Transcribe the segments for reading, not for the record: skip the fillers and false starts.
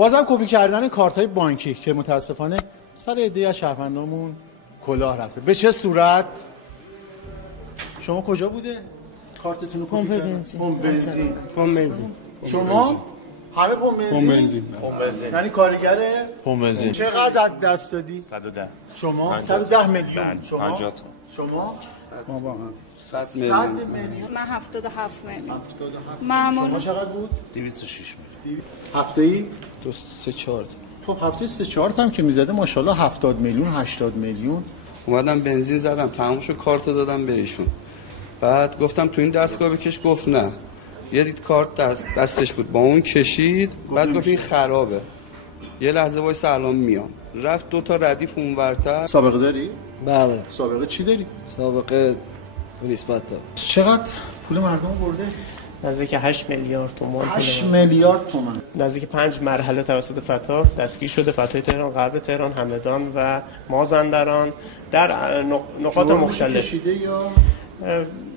بازم کپی کردن کارت‌های بانکی که متاسفانه سر عده‌ای از شهروندامون کلاه رفته. به چه صورت؟ شما کجا بوده؟ کارتتون رو کپی کردن؟ پمپ بنزین. شما؟ همه پمپ بنزین. یعنی کارگر پمپ بنزین. چقدر دست دادی؟ 110. شما 110 میلیون. شما 50 تا. شما 100 میلیون. من 77 میلیون. 77. معمول. شما چقدر بود؟ 206 میلیون. هفته‌ای 2 3 4 خب هفته 3-4 تا هم که میزده ماشاءالله 70 میلیون 80 میلیون. اومدم بنزین زدم، تمام شد، کارت دادم بهشون. بعد گفتم تو این دستگاه بکش، گفت نه. یه دید کارت دستش بود، با اون کشید، بعد گفت این خرابه. یه لحظه وایس الان میام. رفت 2 تا ردیف اونورتر. سابقه داری؟ بله. سابقه چی داری؟ سابقه ریسپتا. چقدر پول مردم برده؟ نزدیک 8 میلیارد تومان. 8 میلیارد تومان. نزدیک 5 مرحله توسط فتح دستگیر شده. فتح تهران، غرب تهران، همدان و مازندران در نقاط مختلف. کشیده یا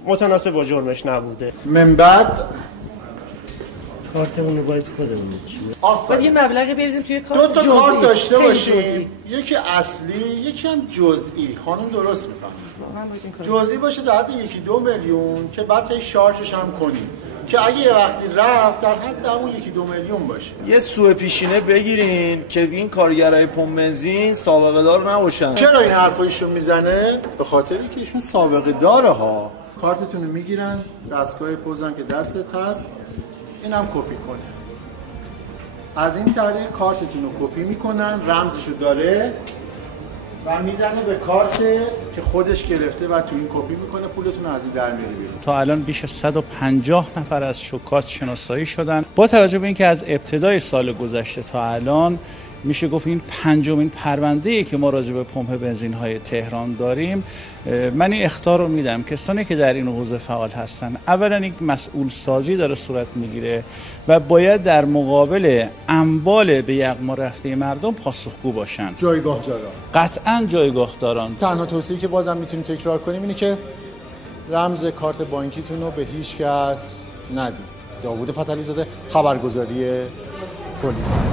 متناسب با جرمش نبوده. من بعد کارتمون رو باید خودمون باید یه مبلغی بریزیم توی کارت 2 تا کارت داشته باشیم، جزئی. یکی اصلی یکی هم جزئی. خانم درست میفهمه. جزئی باشه در حد 1-2 میلیون که بعد شارژش هم کنیم که اگه یه وقتی رفت در حد همون 1-2 میلیون باشه. یه سوء پیشینه بگیرین که این کارگرای پمپ بنزین سابقه دار نباشن. چرا این حرفایشون میزنه؟ به خاطری که ایشون سابقه داره ها. کارتتون رو میگیرن، دستگاه پوزن که دستت هست، اینم کپی کنه. از این طریق کارتتون رو کپی میکنن، رمزشو داره و میزنه به کارت که خودش گرفته و تو این کپی میکنه، پولتون از این در میاره بیرون. تا الان بیش از 150 نفر از شکات شناسایی شدن. با توجه به اینکه از ابتدای سال گذشته تا الان میشه گفت این 5مین پرونده‌ای که ما راجع به پمپ بنزین‌های تهران داریم، من این اخطار رو میدم کسانی که در این حوزه فعال هستن اولا یک مسئول سازی داره صورت میگیره و باید در مقابل اموال به یغما رفته مردم پاسخگو باشن. جایگاه دارن. قطعاً جایگاه دارن. تنها توصیه‌ای که بازم میتونیم تکرار کنیم اینه که رمز کارت بانکیتون رو به هیچ کس ندید. داوود فتحعلی زاده، خبرگزاری پلیس.